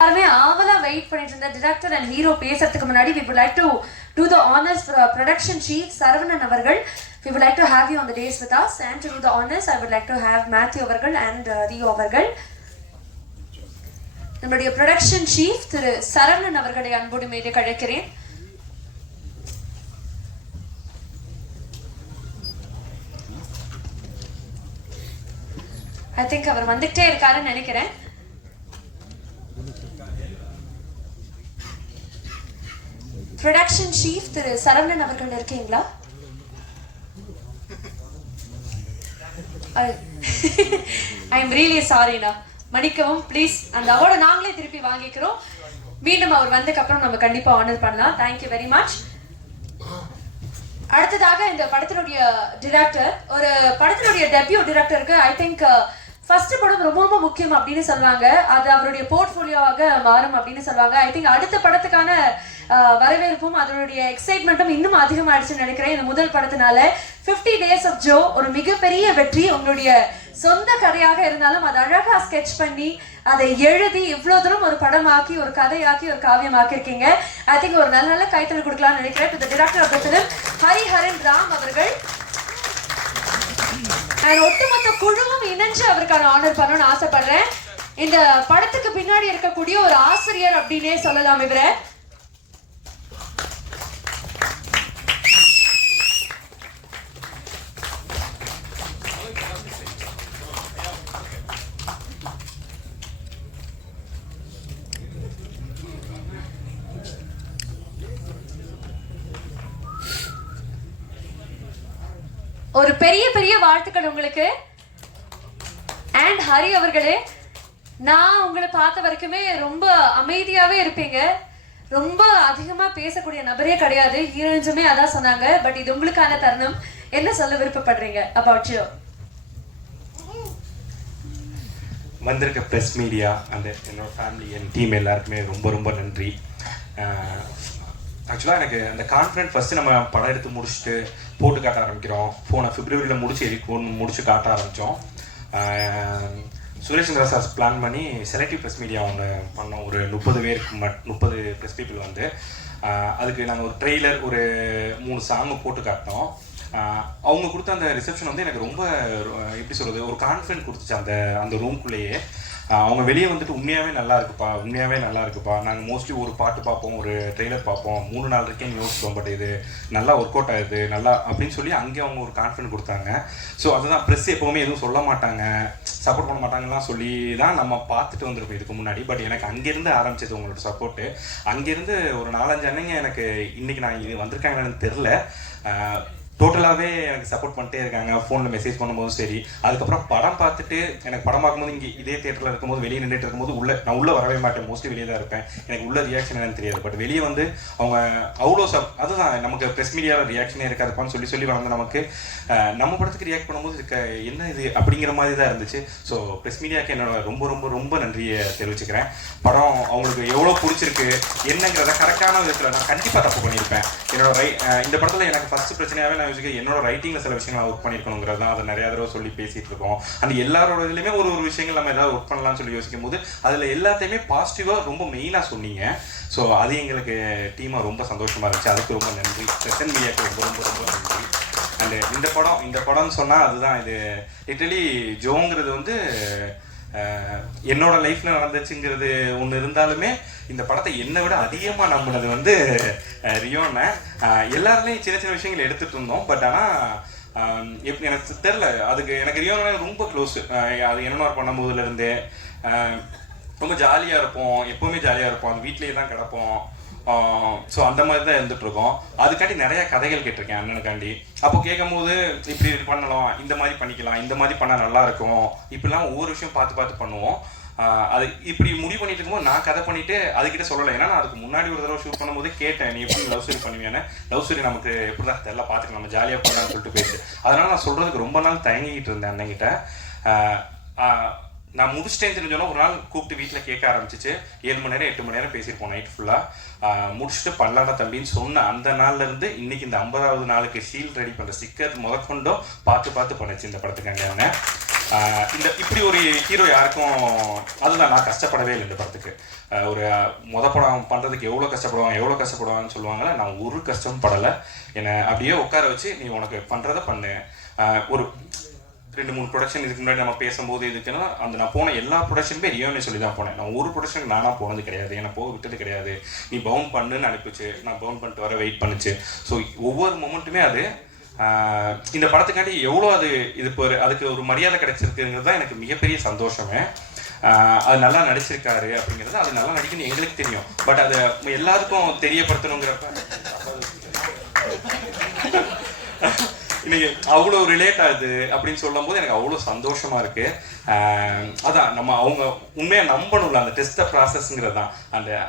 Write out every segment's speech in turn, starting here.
wait பண்ணிட்டு இருந்த director and hero பேசறதுக்கு முன்னாடி we would like to do the honors for production chief Saravanan அவர்கள். We would like to have you on the days with us, and to do the honors I would like to have Matthew அவர்கள் and Rio அவர்கள். நம்முடைய production chief திரு சரவணன் அவர்களை அன்போடு மேலே அழைக்கிறேன். I think அவர் வந்துட்டே இருக்காருன்னு நினைக்கிறேன். Production chief திரு சரவணன் அவர்கள் இருக்கீங்களா? I am really sorry na. மன்னிக்கவும் ப்ளீஸ். அந்த அவார்டை நாங்களே திருப்பி வாங்கிக்கிறோம். மீண்டும் அவர் வந்ததுக்கு அப்புறம் நம்ம கண்டிப்பா ஆனர் பண்ணலாம். Thank you very much. அடுத்ததாக இந்த படத்தினுடைய டைரக்டர், ஒரு படத்தினுடைய டெபியூ டைரக்டருக்கு ஐ திங்க் ஃபர்ஸ்ட் படம் ரொம்ப ரொம்ப முக்கியம் அப்படின்னு சொல்லுவாங்க. அது அவருடைய போர்ட்ஃபோலியோவாக மாறும் அப்படின்னு சொல்லுவாங்க. ஐ திங்க் அடுத்த படத்துக்கான வரவேற்பும் அதனுடைய எக்ஸைட்மெண்ட்டும் இன்னும் அதிகமாயிடுச்சுன்னு நினைக்கிறேன். இந்த முதல் படத்தினால 50 Days of Joe ஒரு மிகப்பெரிய வெற்றி. உங்களுடைய சொந்த கதையாக இருந்தாலும் அதை அழகா ஸ்கெட்ச் பண்ணி அதை எழுதி இவ்வளவு தூரம் ஒரு படமாக்கி, ஒரு கதையாக்கி, ஒரு காவியமாக்கி இருக்கீங்க. ஐ திங்க் ஒரு நல்ல கைத்தல் கொடுக்கலாம்னு நினைக்கிறேன். இந்த director of the film Hariharan Ram அவர்கள் ஒட்டுமொத்த குழுவும் இணைஞ்சு அவருக்கான ஆனர் பண்ணணும்னு ஆசைப்படுறேன். இந்த படத்துக்கு பின்னாடி இருக்கக்கூடிய ஒரு ஆசிரியர் அப்படின்னே சொல்லலாம் இவரை. ஒரு பெரிய பெரிய வாழ்த்துக்கள் உங்களுக்கு. அண்ட் ஹரி அவர்களே, நான் உங்களை பார்த்த வரைக்குமே ரொம்ப அமைதியாவே இருப்பீங்க. ரொம்ப அதிகமா பேசக்கூடிய நபரே கிடையாது. ஹீரோயின்ஸுமே அதான் சொன்னாங்க. பட் இது உங்களுக்கான தருணம். என்ன சொல்ல விருப்பப்படுறீங்க அபவுட் யூ? வந்திருக்க ப்ரெஸ் மீடியா அந்த என்னோட ஃபேமிலி என் டீம் எல்லாருக்குமே ரொம்ப ரொம்ப நன்றி. ஆக்சுவலாக எனக்கு அந்த கான்ஃபிடென்ட் ஃபஸ்ட்டு நம்ம படம் எடுத்து முடிச்சுட்டு போட்டு காட்ட ஆரம்பிக்கிறோம். ஃபோனை பிப்ரவரியில் முடிச்சு காட்ட ஆரம்பித்தோம். சுரேஷ் சந்திரா சார் பிளான் பண்ணி செலக்டிவ் ப்ரெஸ் மீடியா ஒன்று பண்ணோம். ஒரு 30 பேருக்கு 30 ப்ரெஸ் பீப்புள் வந்து அதுக்கு நாங்கள் ஒரு ட்ரெய்லர், ஒரு 3 சாங்கு போட்டு காட்டினோம். அவங்க கொடுத்த அந்த ரிசப்ஷன் வந்து எனக்கு ரொம்ப எப்படி சொல்கிறது, ஒரு கான்ஃபிடென்ட் கொடுத்துச்சு அந்த அந்த ரூம்குள்ளேயே. அவங்க வெளியே வந்துட்டு உண்மையாகவே நல்லா இருக்குப்பா. நாங்கள் மோஸ்ட்லி ஒரு பாட்டு பார்ப்போம், ஒரு ட்ரெய்லர் பார்ப்போம், 3 நாள் இருக்கேன் யோசிப்போம், பட் இது நல்லா ஒர்க் அவுட் ஆகுது நல்லா அப்படின்னு சொல்லி அங்கே அவங்க ஒரு கான்ஃபிடென்ட் கொடுத்தாங்க. ஸோ அதுதான் ப்ரெஸ் எப்போவுமே எதுவும் சொல்ல மாட்டாங்க, சப்போர்ட் பண்ண மாட்டாங்கலாம் சொல்லி தான் நம்ம பார்த்துட்டு வந்திருப்போம் இதுக்கு முன்னாடி. பட் எனக்கு அங்கேருந்து ஆரம்பிச்சது உங்களோட சப்போர்ட்டு. அங்கேருந்து ஒரு 4-5 அண்ணங்க எனக்கு இன்றைக்கி நான் இது வந்திருக்காங்கன்னு தெரில, டோட்டலாகவே எனக்கு சப்போர்ட் பண்ணிட்டே இருக்காங்க. ஃபோனில் மெசேஜ் பண்ணும்போதும் சரி. அதுக்கப்புறம் படம் பார்த்துட்டு எனக்கு படம் பார்க்கும்போது இங்கே இதே தேட்டரில் இருக்கும்போது வெளியே நின்றுட்டு இருக்கும்போது நான் உள்ளே வரவே மாட்டேன், மோஸ்ட்லி வெளியே தான் இருப்பேன். எனக்கு உள்ள ரியாக்ஷன் என்னன்னு தெரியாது. பட் வெளியே வந்து அவங்க அவ்வளோ அதுதான் நமக்கு ப்ரெஸ் மீடியாவில் ரியாக்ஷனே இருக்காதுப்பான்னு சொல்லி வளர்ந்து நமக்கு நம்ம படத்துக்கு ரியாக்ட் பண்ணும்போது என்ன இது அப்படிங்கிற மாதிரி தான் இருந்துச்சு. ஸோ ப்ரெஸ் மீடியாவுக்கு என்னோட ரொம்ப ரொம்ப ரொம்ப நன்றியை தெரிவிச்சுக்கிறேன். படம் அவங்களுக்கு எவ்வளோ பிடிச்சிருக்கு என்னங்கிறத கரெக்டான விதத்தில் நான் கண்டிப்பாக தப்பு பண்ணியிருப்பேன். என்னோட இந்த படத்தில் எனக்கு ஃபஸ்ட்டு பிரச்சனையாகவே என்னோட ரைட்டிங்ல சில விஷயங்கள் ஒர்க் பண்ணிருக்கணுங்கிறது தான். அதை நிறைய தடவை சொல்லி பேசிட்டு இருக்கோம். அந்த எல்லாரோட இதுலயுமே ஒரு விஷயங்கள் நம்ம ஏதாவது ஒர்க் பண்ணலாம்னு சொல்லி யோசிக்கும் போது அதுல எல்லாத்தையுமே பாசிட்டிவா ரொம்ப மெயினா சொன்னீங்க. ஸோ அது எங்களுக்கு டீமா ரொம்ப சந்தோஷமா இருந்துச்சு. அதுக்கு ரொம்ப நன்றி. பிரசன் மீடியாவுக்கு ரொம்ப ரொம்ப ரொம்ப நன்றி. அண்ட் இந்த படம்னு சொன்னா அதுதான், இது லிட்டரலி ஜோங்கிறது வந்து என்னோட லைஃப்ல நடந்துச்சுங்கிறது ஒன்று இருந்தாலுமே இந்த படத்தை என்னை விட அதிகமாக நம்பினது வந்து ரியோன்னு. எல்லாருலேயும் சின்ன சின்ன விஷயங்கள் எடுத்துகிட்டு இருந்தோம். பட் ஆனால் எப்படி எனக்கு தெரில, அதுக்கு எனக்கு ரியோனா ரொம்ப க்ளோஸு. அது என்னென்ன பண்ணும்போதுலேருந்தே ரொம்ப ஜாலியாக இருப்போம், எப்போவுமே ஜாலியாக இருப்போம். அந்த வீட்லேயே தான் கிடப்போம். ஸோ அந்த மாதிரி தான் இருந்துகிட்ருக்கோம். அதுக்காண்டி நிறையா கதைகள் கேட்டிருக்கேன் அண்ணனுக்காண்டி. அப்போ கேட்கும் போது இப்படி பண்ணலாம், இந்த மாதிரி பண்ணிக்கலாம், இந்த மாதிரி பண்ணால் நல்லாயிருக்கும், இப்படிலாம் ஒவ்வொரு விஷயம் பார்த்து பண்ணுவோம். அது இப்படி முடிவு பண்ணிட்டு இருக்கும்போது நான் கதை பண்ணிட்டு அதுக்கிட்ட சொல்லலை. ஏன்னா நான் அதுக்கு முன்னாடி ஒரு தடவை ஷூட் பண்ணும்போது கேட்டேன், நீ எப்படி லவ் ஸ்டோரி பண்ணுவேன்னு. லவ் ஸ்டோரி நமக்கு எப்படி தான் தெரியல, பார்த்துக்கலாம், நம்ம ஜாலியாக போகலான்னு சொல்லிட்டு போயிடுச்சு. அதனால் நான் சொல்கிறதுக்கு ரொம்ப நாள் தயங்கிக்கிட்டு இருந்தேன் அண்ணங்கிட்ட. நான் முடிச்சிட்டேன்னு தெரிஞ்சோன்னா ஒரு நாள் கூப்பிட்டு வீட்டில் கேட்க ஆரம்பிச்சிச்சு. 7 மணி நேரம் 8 மணி நேரம் பேசியிருப்போம் நைட் ஃபுல்லாக. முடிச்சுட்டு பண்ணலாடா தம்பின்னு சொன்ன அந்த நாள்லேருந்து இன்னைக்கு இந்த 50வது நாளுக்கு ஷீல்ட் ரெடி பண்ணுற ஸ்டிக்கர் முதற்கொண்டும் பார்த்து பண்ணுச்சு இந்த படத்துக்கு அங்கே. இந்த இப்படி ஒரு ஹீரோ யாருக்கும், அதுதான் நான் கஷ்டப்படவே இல்லை இந்த படத்துக்கு. ஒரு படம் பண்ணுறதுக்கு எவ்வளோ கஷ்டப்படுவாங்கன்னு சொல்லுவாங்கள்ல, நான் ஒரு கஷ்டமும் படலை. என்னை அப்படியே உட்கார வச்சு நீ உனக்கு பண்ணுறதை பண்ணு. ஒரு 2-3 ப்ரொடக்ஷன் இதுக்கு முன்னாடி நம்ம பேசும்போது இதுக்குன்னா நான் போன எல்லா ப்ரொடக்ஷனுமே ரியோனே சொல்லி தான் போனேன். நான் ஒரு ப்ரொடக்ஷனுக்கு நானாக போனது கிடையாது, என்னை போக விட்டது கிடையாது. நீ பவுன் பண்ணுன்னு அனுப்பிச்சு, நான் பவுன் பண்ணிட்டு வர வெயிட் பண்ணிச்சு. ஸோ ஒவ்வொரு மொமெண்ட்டுமே அது இந்த படத்துக்காண்டி எவ்வளோ இது இப்போ அதுக்கு ஒரு மரியாதை கிடைச்சிருக்குங்கிறது தான் எனக்கு மிகப்பெரிய சந்தோஷமே. அது நல்லா நடிச்சிருக்காரு அப்படிங்கிறது, அது நல்லா நடிக்கணும்னு எங்களுக்கு தெரியும். பட் அதை எல்லாருக்கும் தெரியப்படுத்தணுங்கிறப்ப இன்னைக்கு அவ்வளோ ரிலேட் ஆகுது அப்படின்னு சொல்லும் போது எனக்கு அவ்வளோ சந்தோஷமா இருக்கு. அதான் நம்ம அவங்க உண்மையாக நம்பணும்ல, அந்த டெஸ்ட் ப்ராசஸ்ங்கிறது தான்.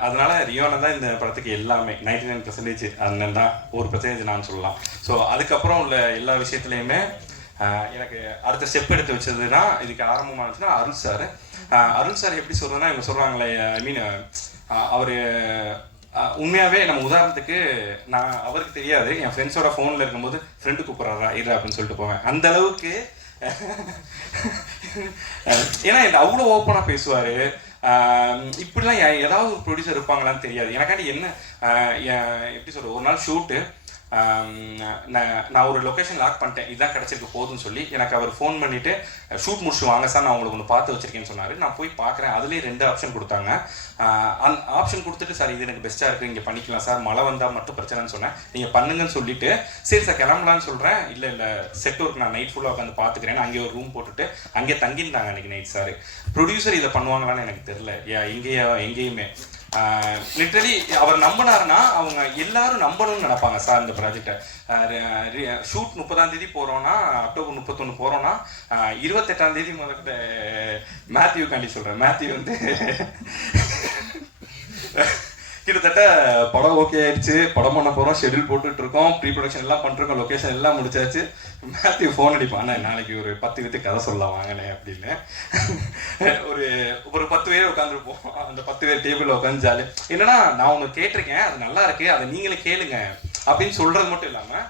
அதனால ரியோனை தான் இந்த படத்துக்கு எல்லாமே 99% அண்ணன் தான் 1% நான் சொல்லலாம். ஸோ அதுக்கப்புறம் உள்ள எல்லா விஷயத்துலையுமே எனக்கு அடுத்த ஸ்டெப் எடுத்து வச்சதுன்னா, இதுக்கு ஆரம்பமானதுன்னா அருள் சார் எப்படி சொல்றதுன்னா, இவங்க சொல்றாங்களே, ஐ மீன் அவர் உண்மையாகவே நம்ம உதாரணத்துக்கு நான் அவருக்கு தெரியாது, என் ஃப்ரெண்ட்ஸோட ஃபோனில் இருக்கும்போது ஃப்ரெண்டு கூப்பிட்றாரா இரு அப்படின்னு சொல்லிட்டு போவேன். அந்த அளவுக்கு ஏன்னா அவ்வளோ ஓப்பனாக பேசுவார். இப்படிலாம் ஏதாவது ஒரு ப்ரொடியூசர் இருப்பாங்களான்னு தெரியாது எனக்காண்டி. என்ன எப்படி சொல்கிறது, ஒரு நாள் ஷூட்டு, நான் ஒரு லொக்கேஷன் லாக் பண்ணிட்டேன், இதுதான் கிடச்சிருக்கு போதுன்னு சொல்லி எனக்கு அவர் ஃபோன் பண்ணிவிட்டு ஷூட் முடிச்சு வாங்க சார், நான் உங்களுக்கு ஒன்று பார்த்து வச்சிருக்கேன்னு சொன்னார். நான் போய் பார்க்குறேன், அதுலேயே 2 ஆப்ஷன் கொடுத்தாங்க. அந்த ஆப்ஷன் கொடுத்துட்டு சார் இது எனக்கு பெஸ்ட்டாக இருக்குது, இங்கே பண்ணிக்கலாம் சார், மழை வந்தால் மட்டும் பிரச்சனைன்னு சொன்னேன். நீங்கள் பண்ணுங்கன்னு சொல்லிட்டு சரி சார் கிளம்பலான்னு சொல்கிறேன். இல்லை செட் ஒர்க் நான் நைட் ஃபுல்லாக உட்காந்து பார்த்துக்கிறேன். அங்கே ஒரு ரூம் போட்டுட்டு அங்கே தங்கியிருந்தாங்க அன்றைக்கி நைட். சார் ப்ரொடியூசர் இதை பண்ணுவாங்களான்னு எனக்கு தெரில, எங்கேயுமே லிட்ரலி அவர் நம்பினாருன்னா அவங்க எல்லாரும் நம்பணும்னு நினைப்பாங்க சார். இந்த ப்ராஜெக்டை ஷூட் 30ஆம் தேதி போகிறோன்னா, அக்டோபர் 31 போகிறோன்னா, 28ஆம் தேதி முதல்ல மேத்யூ காண்டி சொல்கிறேன். மேத்யூ வந்து கிட்டத்தட்ட படம் ஓகே ஆயிடுச்சு, படம் பண்ண போகிறோம், ஷெட்யூல் போட்டுட்டு இருக்கோம், ப்ரீ ப்ரொடக்ஷன் எல்லாம் பண்ணிருக்கோம், லொக்கேஷன் எல்லாம் முடிச்சாச்சு. மேத்யூ ஃபோன் அடிப்பான், நாளைக்கு ஒரு 10 வித்து கதை சொல்லலாம் வாங்கினே அப்படின்னு. ஒரு 10 பேர் உட்காந்துருப்போம். அந்த 10 பேர் டேபிளில் உட்காந்து ஜாலி. என்னன்னா நான் ஒன்று கேட்டிருக்கேன், அது நல்லா இருக்கு, அதை நீங்களே கேளுங்க அப்படின்னு சொல்றது மட்டும் இல்லாமல்,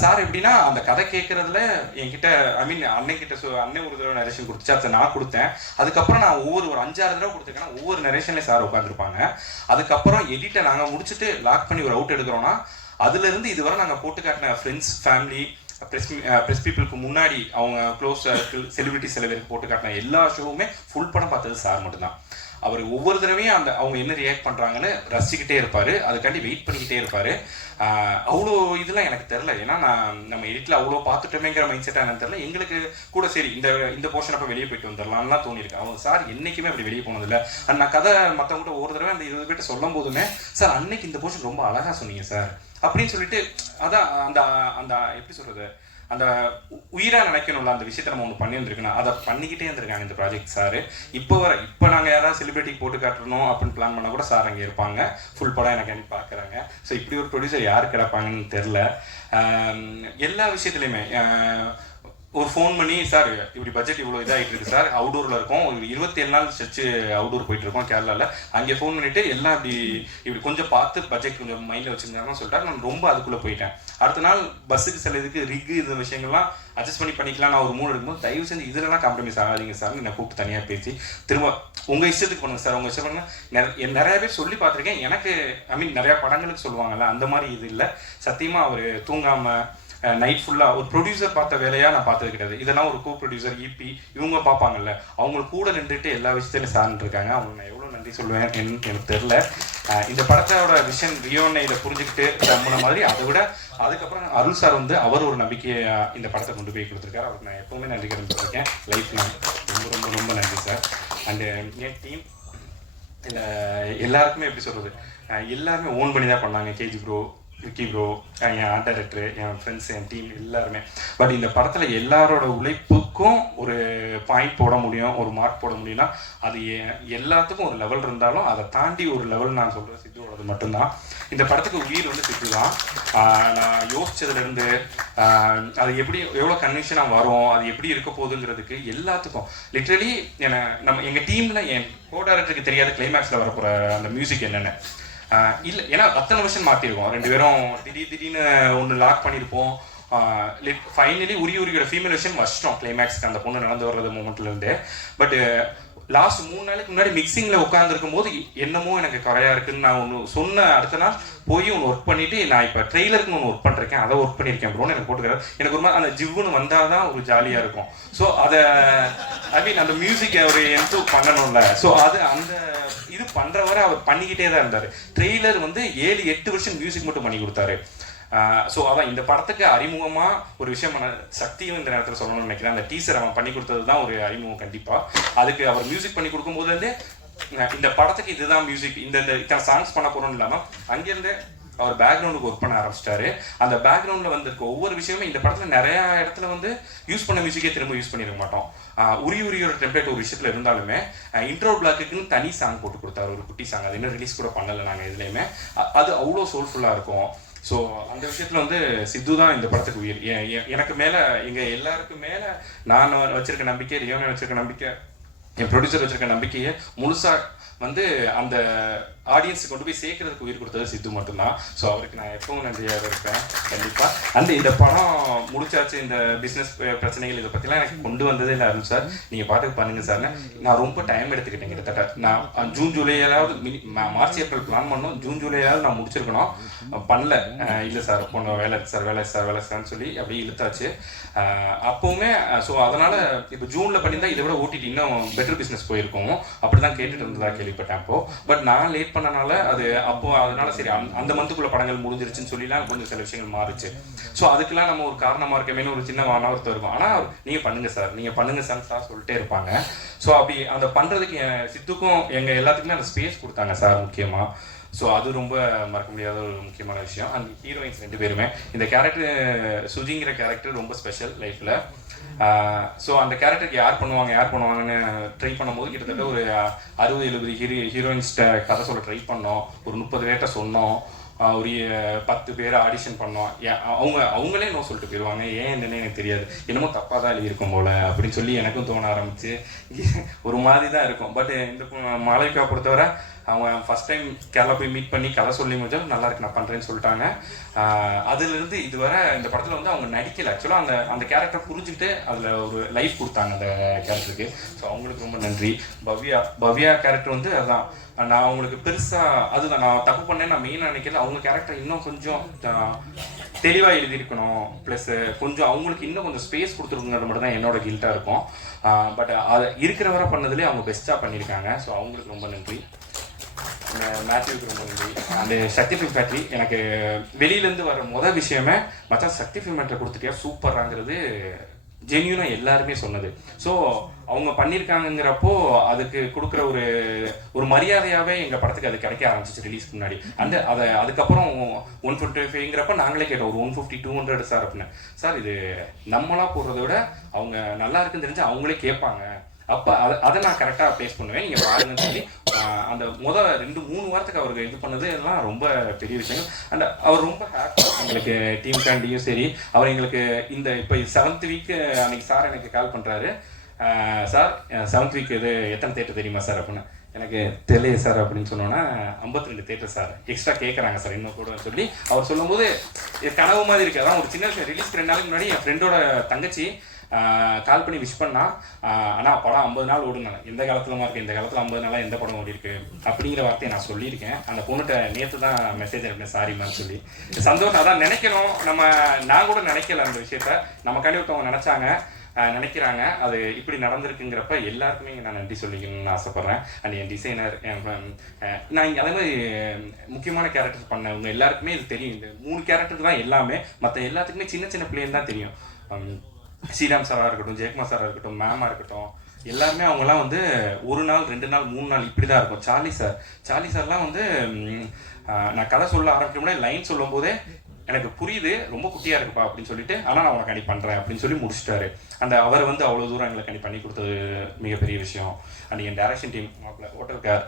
சார் எப்படின்னா அந்த கதை கேட்கறதுல என்கிட்ட, ஐ மீன் அண்ணன்கிட்ட அண்ணன் ஒரு தடவை நரேஷன் கொடுத்துச்சு, அதை நான் கொடுத்தேன். அதுக்கப்புறம் நான் ஒரு 5-6 தடவை கொடுத்துருக்கேன். ஒவ்வொரு நரேஷன்லேயும் சார் உட்காந்துருப்பாங்க. அதுக்கப்புறம் எடிட்டை நாங்கள் முடிச்சுட்டு லாக் பண்ணி ஒரு அவுட் எடுக்கிறோன்னா, அதுலேருந்து இதுவரை நாங்கள் போட்டு காட்டின ஃப்ரெண்ட்ஸ், ஃபேமிலி, ப்ரெஸ் பீப்புளுக்கு முன்னாடி அவங்க க்ளோஸ் செலிபிரிட்டி சில பேருக்கு போட்டு காட்டின எல்லா ஷோவுமே ஃபுல் படம் பார்த்தது சார் மட்டும்தான். அவர் ஒவ்வொரு தடவையும் அவங்க என்ன ரியாக்ட் பண்ணுறாங்கன்னு ரசிச்சுக்கிட்டே இருப்பார், அதுக்காண்டி வெயிட் பண்ணிக்கிட்டே இருப்பார். அவ்வளோ இதெல்லாம் எனக்கு தெரில, ஏன்னா நம்ம எடிட்டில் அவ்வளோ பார்த்துட்டோமேங்கிற மைண்ட் செட்டாக என்னன்னு தெரில. எங்களுக்கு கூட சரி இந்த போர்ஷன் அப்போ வெளியே போயிட்டு வந்துடலாம்லாம் தோணியிருக்கு. அவங்க சார் என்றைக்குமே அப்படி வெளியே போனதில்லை. நான் கதை மற்றவங்கள்ட்ட ஒரு தடவை அந்த 20 பேர்ட்ட சொல்லும் போதுமே, சார் அன்னைக்கு இந்த போர்ஷன் ரொம்ப அழகாக சொன்னீங்க சார் அப்படின்னு சொல்லிட்டு, அதான் அந்த எப்படி சொல்கிறது, அந்த உயிராக நினைக்கணும்ல, அந்த விஷயத்தை நம்ம ஒன்று பண்ணியிருந்துருக்கணும், அதை பண்ணிக்கிட்டே இருந்திருக்காங்க இந்த ப்ராஜெக்ட் சார். இப்போ நாங்கள் யாராவது செலிபிரிட்டிக்கு போட்டு காட்டணும் அப்படின்னு பிளான் பண்ணால் கூட சார் அங்கே இருப்பாங்க, ஃபுல் படம் எனக்கு அனுப்பி பார்க்குறாங்க. ஸோ இப்படி ஒரு ப்ரொடியூசர் யார் கிடப்பாங்கன்னு தெரில. எல்லா விஷயத்துலையுமே ஒரு ஃபோன் பண்ணி, சார் இப்படி பட்ஜெட் இவ்வளோ இதாகிட்டு இருக்குது சார், அவுடோரில் இருக்கோம், ஒரு 27 நாள் ஸ்ட்ரெச்சு அவுடோர் போயிட்டுருக்கோம் கேரளாவில், அங்கே ஃபோன் பண்ணிவிட்டு எல்லாம் இப்படி கொஞ்சம் பார்த்து பட்ஜெட் கொஞ்சம் மைண்டில் வச்சுருந்தாருன்னு சொல்லிட்டாரு. நான் ரொம்ப அதுக்குள்ளே போயிட்டேன். அடுத்த நாள் பஸ்ஸுக்கு சில இதுக்கு ரிக்கு இந்த விஷயங்கள்லாம் அட்ஜஸ்ட் பண்ணிக்கலாம். நான் ஒரு 3 எடுக்கும்போது தயவு செஞ்சு இதெல்லாம் காம்ப்ரமைஸ் ஆகாதீங்க சார், என்னை கூப்பிட்டு தனியாக பேசி திரும்ப உங்கள் இஷ்டத்துக்கு பண்ணுங்க சார், உங்கள் இஷ்டம் பண்ணுங்க. நிறைய பேர் சொல்லி பார்த்துருக்கேன். எனக்கு ஐ மீன் நிறையா படங்களுக்கு சொல்லுவாங்கல்ல, அந்த மாதிரி இது இல்லை. சத்தியமாக அவர் தூங்காமல் நைட் ஃபுல்லாக ஒரு ப்ரொடியூசர் பார்த்த வேலையாக நான் பார்த்தது கிடையாது. இதெல்லாம் ஒரு கோ ப்ரொடியூசர், இபி இவங்க பார்ப்பாங்கல்ல, அவங்களுக்கு கூட நின்றுட்டு எல்லா விஷயத்தையும் சார்ந்து இருக்காங்க. அவங்க நான் எவ்வளோ நன்றி சொல்லுவேன் எனக்கு தெரில. இந்த படத்தோட விஷன் ரியோனை இதை புரிஞ்சுக்கிட்டு நம்பின மாதிரி, அதை விட அதுக்கப்புறம் அருள் சார் வந்து அவர் ஒரு நம்பிக்கையை இந்த படத்தை கொண்டு போய் கொடுத்துருக்காரு. அவருக்கு நான் எப்பவுமே நன்றி கடன் லைஃப்ல ரொம்ப ரொம்ப ரொம்ப நன்றி சார். அண்டு என் டீம் இல்லை எல்லாருக்குமே எப்படி சொல்கிறது, எல்லாருமே ஓன் பண்ணி தான் பண்ணாங்க. கேஜி ப்ரோ, விக்கி ப்ரோ, என் ஆர்ட் டைரக்டர், என் ஃப்ரெண்ட்ஸ், என் டீம் எல்லாருமே. பட் இந்த படத்தில் எல்லாரோட உழைப்புக்கும் ஒரு பாயிண்ட் போட முடியும், ஒரு மார்க் போட முடியும்னா அது எல்லாத்துக்கும் ஒரு லெவல் இருந்தாலும் அதை தாண்டி ஒரு லெவல் நான் சொல்கிறேன் சித்துவோடது மட்டும்தான். இந்த படத்துக்கு உயிர் வந்து சித்து தான். நான் யோசிச்சதுலேருந்து அது எப்படி எவ்வளோ கன்விஷனாக வரும், அது எப்படி இருக்க போகுதுங்கிறதுக்கு எல்லாத்துக்கும் லிட்ரலி நம்ம எங்கள் டீமில் என் கோ டைரக்டருக்கு தெரியாத கிளைமேக்ஸில் வரப்போகிற அந்த மியூசிக் என்னென்னு இல்லை, ஏன்னா அத்தனை வருஷம் மாற்றிருக்கோம். 2 பேரும் திடீர்னு ஒன்று லாக் பண்ணியிருப்போம், ஃபைனலி உரியோட ஃபீமேல் விஷயம் வச்சிட்டோம் கிளைமேக்ஸ்க்கு, அந்த பொண்ணு நடந்து வர்றது மூமெண்ட்லேருந்து. பட் லாஸ்ட் 3 நாளைக்கு முன்னாடி மிக்சிங்கில் உட்காந்துருக்கும் போது என்னமோ எனக்கு குறையா இருக்குன்னு நான் ஒன்று சொன்ன அடுத்த நாள் போய் ஒன்று ஒர்க் பண்ணிட்டு நான் இப்போ ட்ரெய்லருக்கு ஒன்று ஒர்க் பண்ணிருக்கேன், அதை ஒர்க் பண்ணியிருக்கேன் ப்ரோன்னு எனக்கு போட்டுக்கிறாரு. எனக்கு ஒரு மாதிரி அந்த ஜிவ்வுன்னு வந்தால் தான் ஒரு ஜாலியாக இருக்கும். ஸோ அதை அந்த மியூசிக் அவர் என்ஜாய் பண்ணணும்ல. ஸோ அது அந்த இது பண்ணுறவரை அவர் பண்ணிக்கிட்டே தான் இருந்தார். ட்ரெய்லர் வந்து 7-8 வருஷம் மியூசிக் மட்டும் பண்ணி கொடுத்தாரு. ஸோ அதான் இந்த படத்துக்கு அறிமுகமாக ஒரு விஷயம் சக்தியும் இந்த நேரத்தில் சொல்லணும்னு நினைக்கிறேன். அந்த டீசர் அவன் பண்ணி கொடுத்தது தான் ஒரு அறிமுகம் கண்டிப்பாக. அதுக்கு அவர் மியூசிக் பண்ணி கொடுக்கும்போதுலேருந்தே இந்த படத்துக்கு இதுதான் மியூசிக், இந்த இத்தனை சாங்ஸ் பண்ண போகிறோம்னு இல்லாமல் அங்கேருந்து அவர் பேக்ரவுண்டுக்கு ஒர்க் பண்ண ஆரம்பிச்சிட்டாரு. அந்த பேக்ரவுண்டில் வந்திருக்க ஒவ்வொரு விஷயமே இந்த படத்தில் நிறையா இடத்துல வந்து யூஸ் பண்ண மியூசிக்கே திரும்ப யூஸ் பண்ணிருக்க மாட்டோம். உரியோட டெம்ப்ளேட் ஒரு விஷயத்தில் இருந்தாலுமே இன்ட்ரோ பிளாக்குன்னு தனி சாங் போட்டு கொடுத்தாரு, ஒரு குட்டி சாங். அது இன்னும் ரிலீஸ் கூட பண்ணலை நாங்கள் இதுலேயுமே. அது அவ்வளோ சோல்ஃபுல்லாக இருக்கும். ஸோ அந்த விஷயத்தில் வந்து சித்து தான் இந்த படத்துக்கு உயிர். எனக்கு மேலே எங்கள் எல்லாருக்கும் மேலே நான் வச்சிருக்க நம்பிக்கை, ரியோனை வச்சிருக்க நம்பிக்கை, என் ப்ரொடியூசர் வச்சிருக்க நம்பிக்கையை முழுசாக வந்து அந்த ஆடியன்ஸுக்கு கொண்டு போய் சேர்க்கறதுக்கு உயிர் கொடுத்தது சித்து மட்டும்தான். ஸோ அவருக்கு நான் எப்பவும் நன்றியாக இருப்பேன் கண்டிப்பாக. இந்த படம் முடிச்சாச்சு, இந்த பிஸ்னஸ் பிரச்சனைகள் இதை பற்றிலாம் எனக்கு கொண்டு வந்ததே இல்லை அருண் சார், நீங்கள் பாட்டுக்கு பண்ணுங்க சார்னு. நான் ரொம்ப டைம் எடுத்துக்கிட்டேன். கிட்டத்தட்ட நான் ஜூன் ஜூலையாவது மார்ச் ஏப்ரல் பிளான் பண்ணோம், ஜூன் ஜூலையாவது நான் முடிச்சிருக்கணும், பண்ணல. இல்லை சார் பொண்ணு வேலை சார்னு சொல்லி அப்படியே இழுத்தாச்சு. அப்போவுமே ஸோ அதனால் இப்போ ஜூனில் பண்ணியிருந்தா இதை விட ஓட்டிட்டு இன்னும் பெட்டர் பிஸ்னஸ் போயிருக்கோம் அப்படி தான் கேட்டுட்டு இருந்ததா கேள்விப்பட்டேன். அப்போது பட் நான் லேட் பண்ணனால அது அப்போ அதனால சரி அந்த மந்த்துக்குள்ள படங்கள் முடிஞ்சிருச்சுன்னு சொல்லிலாம் கொஞ்சம் சில விஷயங்கள் மாறுச்சு. ஸோ அதுக்கெல்லாம் நம்ம ஒரு காரணமாக இருக்கமேனு ஒரு சின்ன வானவர்த்தம் இருக்கும். ஆனால் நீங்கள் பண்ணுங்க சார் சொல்லிட்டே இருப்பாங்க. ஸோ அப்படி அந்த பண்ணுறதுக்கு சித்துக்கும் எங்கள் எல்லாத்துக்குமே அந்த ஸ்பேஸ் கொடுத்தாங்க சார் முக்கியமாக. ஸோ அது ரொம்ப மறக்க முடியாத ஒரு முக்கியமான விஷயம். அந்த ஹீரோயின்ஸ் 2 பேருமே, இந்த கேரக்டர் சுஜிங்கிற கேரக்டர் ரொம்ப ஸ்பெஷல் லைஃப்பில். ஸோ அந்த கேரக்டருக்கு யார் பண்ணுவாங்கன்னு ட்ரை பண்ணும்போது கிட்டத்தட்ட ஒரு 60-70 ஹீரோயின்ஸ்கிட்ட கதை சொல்ல ட்ரை பண்ணோம். ஒரு 30 பேர்கிட்ட சொன்னோம், ஒரு 10 பேர் ஆடிஷன் பண்ணோம். அவங்களே நோ சொல்லிட்டு போயிடுவாங்க. ஏன் என்னன்னு எனக்கு தெரியாது, என்னமோ தப்பாக தான் எழுதியிருக்கும் போல அப்படின்னு சொல்லி எனக்கும் தோண ஆரம்பிச்சு ஒரு மாதிரி தான் இருக்கும். பட் இந்த மாளவிகா பொறுத்தவரை அவங்க ஃபஸ்ட் டைம் கேரளா போய் மீட் பண்ணி கதை சொல்லி முடிஞ்சால் நல்லா இருக்கு நான் பண்ணுறேன்னு சொல்லிட்டாங்க. அதுலேருந்து இதுவரை இந்த படத்தில் வந்து அவங்க நடிக்கலை. ஆக்சுவலாக அந்த கேரக்டர் புரிஞ்சுக்கிட்டு அதில் ஒரு லைஃப் கொடுத்தாங்க அந்த கேரக்டருக்கு. ஸோ அவங்களுக்கு ரொம்ப நன்றி. பவ்யா கேரக்டர் வந்து அதான் நான் அவங்களுக்கு பெருசாக அதுதான் நான் தப்பு பண்ணேன்னு நான் மெயினாக நினைக்கல. அவங்க கேரக்டர் இன்னும் கொஞ்சம் தெளிவாக எழுதியிருக்கணும், ப்ளஸ் கொஞ்சம் அவங்களுக்கு இன்னும் கொஞ்சம் ஸ்பேஸ் கொடுத்துருக்குங்கிறது மட்டும் தான் என்னோட கில்ட்டாக இருக்கும். பட் அதை இருக்கிற வரை பண்ணதுலேயே அவங்க பெஸ்ட்டாக பண்ணியிருக்காங்க. ஸோ அவங்களுக்கு ரொம்ப நன்றி. மேத்யூக்கு ரொம்ப நன்றி. அந்த சக்தி ஃபிலிம் ஃபேக்ட்ரி எனக்கு வெளியிலேருந்து வர விஷயமே மச்சான் சக்தி ஃபிலிம் ஃபேக்ட்ரி கொடுத்துட்டியா சூப்பராங்கிறது ஜென்யூனாக எல்லாருமே சொன்னது. ஸோ அவங்க பண்ணியிருக்காங்கிறப்போ அதுக்கு கொடுக்குற ஒரு மரியாதையாகவே எங்கள் படத்துக்கு அது கிடைக்க ஆரம்பிச்சிச்சு ரிலீஸ்க்கு முன்னாடி. அதுக்கப்புறம் 155ங்கிறப்ப நாங்களே கேட்டோம், ஒரு 150-200 சார் அப்படின்னு. சார் இது நம்மளா போடுறத விட அவங்க நல்லா இருக்குன்னு தெரிஞ்சு அவங்களே கேட்பாங்க, அப்போ அதை நான் கரெக்டாக ப்ளேஸ் பண்ணுவேன், நீங்கள் பாருங்கன்னு சொல்லி அந்த 2-3 வாரத்துக்கு அவருக்கு இது பண்ணது எல்லாம் ரொம்ப பெரிய விஷயங்கள். அண்ட் அவர் ரொம்ப ஹாப்பி எங்களுக்கு டீம் கேண்டியும் சரி. அவர் எங்களுக்கு இந்த இப்போ 7th வீக் அன்னைக்கு சார் எனக்கு கால் பண்ணுறாரு, சார் 7th வீக் இது எத்தனை தேட்டர் தெரியுமா சார் அப்படின்னு. எனக்கு தெரியல சார் அப்படின்னு சொன்னோன்னா 52 தேட்டர் சார் எக்ஸ்ட்ரா கேட்குறாங்க சார் இன்னும் கூட சொல்லி அவர் சொல்லும்போது கனவு மாதிரி இருக்குது. அதான் ஒரு சின்ன விஷயம். ரிலீஸ் 2 நாளைக்கு முன்னாடி என் ஃப்ரெண்டோட தங்கச்சி கால் பண்ணி விஷ் பண்ணா, ஆனால் படம் 50 நாள் ஓடுங்க, எந்த காலத்துலமா இருக்குது, இந்த காலத்தில் 50 நாளாக எந்த படம் ஓடி இருக்கு அப்படிங்கிற வார்த்தையை நான் சொல்லியிருக்கேன். அந்த பொண்ணுகிட்ட நேற்று தான் மெசேஜ் அனுப்பினேன், சாரிமான்னு சொல்லி. சந்தோஷம். அதான் நினைக்கணும், நான் கூட நினைக்கல அந்த விஷயத்த, நமக்காண்டி ஒருத்தவங்க நினைக்கிறாங்க, அது இப்படி நடந்திருக்குங்கிறப்ப எல்லாருக்குமே நான் நன்றி சொல்லிக்கணும்னு ஆசைப்பட்றேன். அண்ட் என் டிசைனர், நான் இங்கே அதே மாதிரி முக்கியமான கேரக்டர் பண்ணவங்க எல்லாருக்குமே இது தெரியும். இந்த 3 கேரக்டருக்கு தான் எல்லாமே, மற்ற எல்லாத்துக்குமே சின்ன சின்ன பிள்ளைன்னு தான் தெரியும். ஸ்ரீராம் சாராக இருக்கட்டும், ஜெயக்குமார் சாராக இருக்கட்டும், மேமாக இருக்கட்டும், எல்லாருமே அவங்களாம் வந்து 1 நாள் 2 நாள் 3 நாள் இப்படி தான் இருக்கும். சார்லி சார்லாம் வந்து நான் கதை சொல்ல ஆரம்பிக்க முன்னாடி லைன் சொல்லும் போதே எனக்கு புரியுது, ரொம்ப குட்டியாக இருக்குப்பா அப்படின்னு சொல்லிட்டு, ஆனால் நான் உனக்கு அணி பண்ணுறேன் அப்படின்னு சொல்லி முடிச்சிட்டாரு. அவர் வந்து அவ்வளோ தூரம் எங்களுக்கு அணி பண்ணி கொடுத்தது மிகப்பெரிய விஷயம். அண்ட் என் டைரக்ஷன் டீம் ஓட்டர்கார்,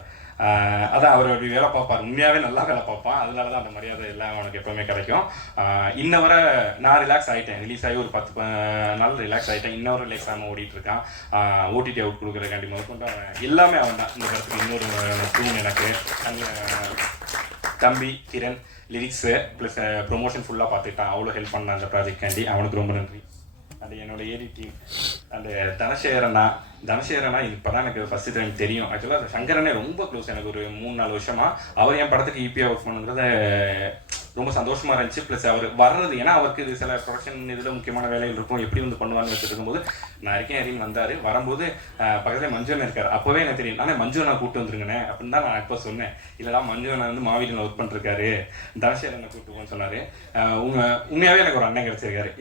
அதான் அவர் அப்படி வேலை பார்ப்பார், உண்மையாகவே நல்லா வேலை பார்ப்பான். அதனால தான் அந்த மரியாதை எல்லாம் அவனுக்கு எப்போவுமே கிடைக்கும். இன்ன வரை நான் ரிலாக்ஸ் ஆகிட்டேன், ரிலீஸ் ஆகி ஒரு 10 நாள் ரிலாக்ஸ் ஆகிட்டேன். இன்னொரு ரிலாக்ஸ் ஆகாமல் ஓடிட்டு இருக்கான். ஓடிடி அவுட் கொடுக்குறதுக்காண்டி முதற்கொண்டு எல்லாமே அவன் தான். இந்த படத்துக்கு இன்னொரு டூன் எனக்கு தம்பி கிரண் லிரிக்ஸு ப்ளஸ் ப்ரொமோஷன் ஃபுல்லாக பார்த்துக்கிட்டான். அவ்வளோ ஹெல்ப் பண்ணான் அந்த ப்ராஜெக்ட்காண்டி. அவனுக்கு ரொம்ப நன்றி. அண்ட் என்னோட ஏடி டீம் அண்டு தனசேகரனா இப்போ தான் எனக்கு ஃபஸ்ட்டு டைம் தெரியும். ஆக்சுவலாக சங்கரனே ரொம்ப க்ளோஸ் எனக்கு ஒரு 3-4 வருஷமாக. அவர் என் படத்துக்கு ஈபியாக ஒர்க் பண்ணுங்கிறத ரொம்ப சந்தோஷமாக இருந்துச்சு. ப்ளஸ் அவர் வர்றது, ஏன்னா அவருக்கு சில ப்ரொடக்ஷன் இதில் முக்கியமான வேலைகள் இருக்கும், எப்படி வந்து பண்ணுவான்னு வச்சுட்டு இருக்கும்போது நான் இருக்கேன் அப்படின்னு வந்தார். வரும்போது பக்கத்தில் மஞ்சுவன் இருக்கார். அப்போவே எனக்கு தெரியும், ஆனால் மஞ்சுவனை கூப்பிட்டு வந்துருங்கண்ணே அப்படின்னு தான் நான் இப்போ சொன்னேன். இல்லைடா மஞ்சுவனை வந்து மாவீட்டில் ஒர்க் பண்ணிருக்காரு, தனசேகரனை கூப்பிட்டுவோன்னு சொன்னார். உண்மையாகவே எனக்கு ஒரு அண்ணன் கிடச்சிருக்காரு.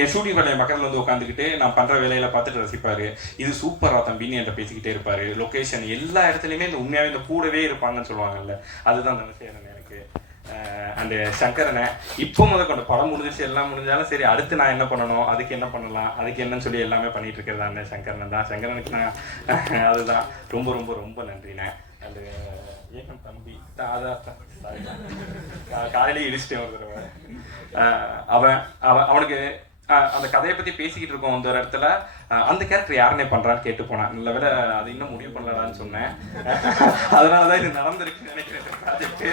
என் ஷூட்டிங் பண்ண என் பக்கத்தில் வந்து உட்காந்துக்கிட்டு நான் பண்ணுற வேலையில் பார்த்துட்டு ரசிப்பார். இது சூப்பராக தம்பின்னு என்கிட்ட பேசிக்கிட்டே இருப்பார். லொக்கேஷன் எல்லா இடத்துலையுமே இந்த உண்மையாகவே இந்த கூடவே இருப்பாங்கன்னு சொல்லுவாங்கல்ல, அதுதான் தனசேகரன் எனக்கு. அண்டு சங்கரனை இப்போ கொண்டு படம் முடிஞ்சிச்சு, எல்லாம் முடிஞ்சாலும் சரி அடுத்து நான் என்ன பண்ணணும், அதுக்கு என்ன பண்ணலாம், அதுக்கு என்னன்னு சொல்லி எல்லாமே பண்ணிட்டு இருக்கிறது அண்ணன் சங்கரன் தான். சங்கரனுக்கு நான் அதுதான் ரொம்ப ரொம்ப ரொம்ப நன்றிண்ணே. அண்டு ஏகம் தம்பி அதான் காலையிலேயே இடிச்சிட்டேன் ஒரு தடவை. அவனுக்கு அந்த கதையை பற்றி பேசிக்கிட்டு இருக்கோம் அந்த ஒரு இடத்துல. அந்த கேரக்டர் யாருன்னே பண்ணுறான்னு கேட்டு போனான். நல்ல வேலை அது இன்னும் முடிவு பண்ணலான்னு சொன்னேன். அதனால தான் இது நடந்திருக்குன்னு நினைக்கிறேன். ப்ராஜெக்ட்டு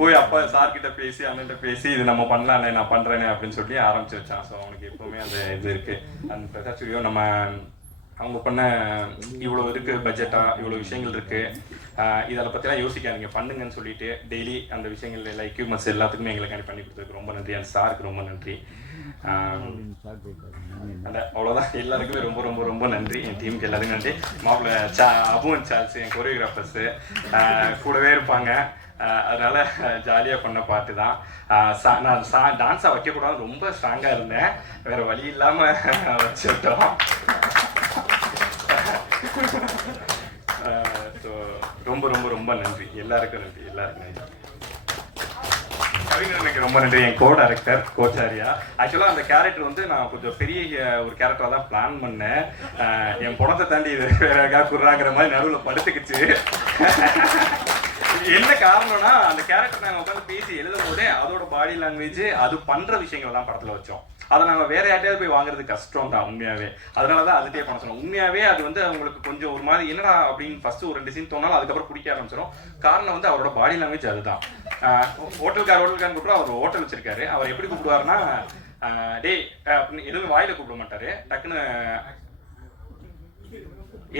போய் அப்பா சார்கிட்ட பேசி அண்ணன்கிட்ட பேசி இது நம்ம பண்ணலாண்ணே, நான் பண்ணுறேனே அப்படின்னு சொல்லி ஆரம்பிச்சு வச்சான். ஸோ அவனுக்கு எப்போவுமே அந்த இது இருக்குது. அந்த பிரகாஷ் ஸ்டுடியோ நம்ம அவங்க பண்ண இவ்வளோ இருக்குது, பட்ஜெட்டாக இவ்வளோ விஷயங்கள் இருக்குது, இதில் பற்றிலாம் யோசிக்காதீங்க பண்ணுங்கன்னு சொல்லிட்டு டெய்லி அந்த விஷயங்கள் எல்லாம் எக்யூப்மெண்ட்ஸ் எல்லாத்துக்குமே எங்களுக்காண்டி பண்ணி கொடுத்ததுக்கு ரொம்ப நன்றி. அந்த சாருக்கு ரொம்ப நன்றி. அந்த அவ்வளோதான், எல்லாருக்குமே ரொம்ப ரொம்ப ரொம்ப நன்றி. என் டீமுக்கு எல்லாருக்கும் நன்றி. மாப்பிள்ள அபுவன் சார்ஸ் என் கொரியோகிராஃபர்ஸு கூடவே இருப்பாங்க. அதனால ஜாலியாக பண்ண பாட்டு தான். நான் டான்ஸாக வைக்கக்கூடாது ரொம்ப ஸ்ட்ராங்காக இருந்தேன், வேறு வழி இல்லாமல் வச்சுட்டோம். ஸோ ரொம்ப ரொம்ப ரொம்ப நன்றி, எல்லாருக்கும் நன்றி, எல்லாருக்கும் நன்றி. கவிஞனுக்கு ரொம்ப நன்றி, என் கோ டைரக்டர் கோச்சாரியா. ஆக்சுவலாக அந்த கேரக்டர் வந்து நான் கொஞ்சம் பெரிய ஒரு கேரக்டராக தான் பிளான் பண்ணேன். என் பணத்தை தாண்டி இது வேற எதாவது குர்றாங்கிற மாதிரி நடுவில் படுத்துக்குச்சு. என்ன காரணம்னா அந்த கேரக்டர் நாங்கள் உட்காந்து பேசி எழுதும் போதே அதோட பாடி லாங்குவேஜ் அது பண்ணுற விஷயங்கள் தான் படத்தில் வச்சோம். அதை நாங்கள் வேற யார்ட்டையாவது போய் வாங்குறது கஷ்டம் தான் உண்மையாகவே. அதனால தான் அதுட்டே பண்ண சொன்னோம். உண்மையாகவே அது வந்து அவங்களுக்கு கொஞ்சம் ஒரு மாதிரி என்னடா அப்படின்னு ஃபர்ஸ்ட் ஒரு 2 சீன் தோணாலும் அதுக்கப்புறம் பிடிக்க ஆரம்பிச்சிடும். காரணம் வந்து அவரோட பாடி லாங்குவேஜ் அதுதான். ஹோட்டல்காரன் கூப்பிட்டு அவர் ஹோட்டல் வச்சிருக்காரு. அவர் எப்படி கூப்பிடுவாருன்னா டே அப்படின்னு எதுவும் வாயில கூப்பிட மாட்டாரு, டக்குன்னு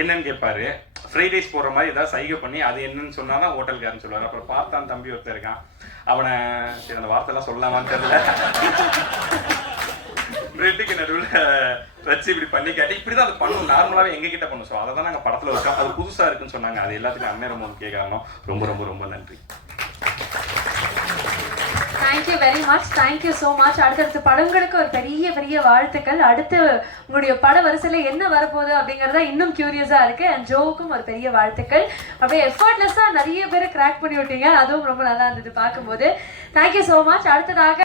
என்னன்னு கேட்பாரு. ஃப்ரைட் ரைஸ் போடுற மாதிரி ஏதாவது சைகை பண்ணி அது என்னன்னு சொன்னா தான் ஹோட்டல்காரன்னு சொல்லுவார். அப்புறம் பார்த்தான் தம்பி ஒருத்தர் இருக்கான், அவனை சரி அந்த வார்த்தைலாம் சொல்லலாமான்னு தெரியல, பிரெட்டுக்கு நடுவில் வச்சு இப்படி பண்ணி காட்டி இப்படிதான் அது பண்ணும். நார்மலாகவே எங்ககிட்ட பண்ணும். ஸோ அதை தான் நாங்கள் படத்தில் வச்சோம். அது புதுசாக இருக்குன்னு சொன்னாங்க. அது எல்லாத்துக்கும் அண்ணன் ரொம்ப முக்கிய காரணம். ரொம்ப ரொம்ப ரொம்ப நன்றி. Thank you very much, thank you so much. அடுத்தடுத்த படங்களுக்கு ஒரு பெரிய பெரிய வாழ்த்துக்கள். அடுத்து உங்களுடைய பட வரிசையில் என்ன வரப்போகுது அப்படிங்கிறதா இன்னும் கியூரியஸாக இருக்குது. அண்ட் ஜோவுக்கும் ஒரு பெரிய வாழ்த்துக்கள். அப்படியே எஃபர்ட்லெஸ்ஸாக நிறைய பேரை கிராக் பண்ணி விட்டீங்க, அதுவும் ரொம்ப நல்லா இருந்தது பார்க்கும்போது. Thank you so much. அடுத்ததாக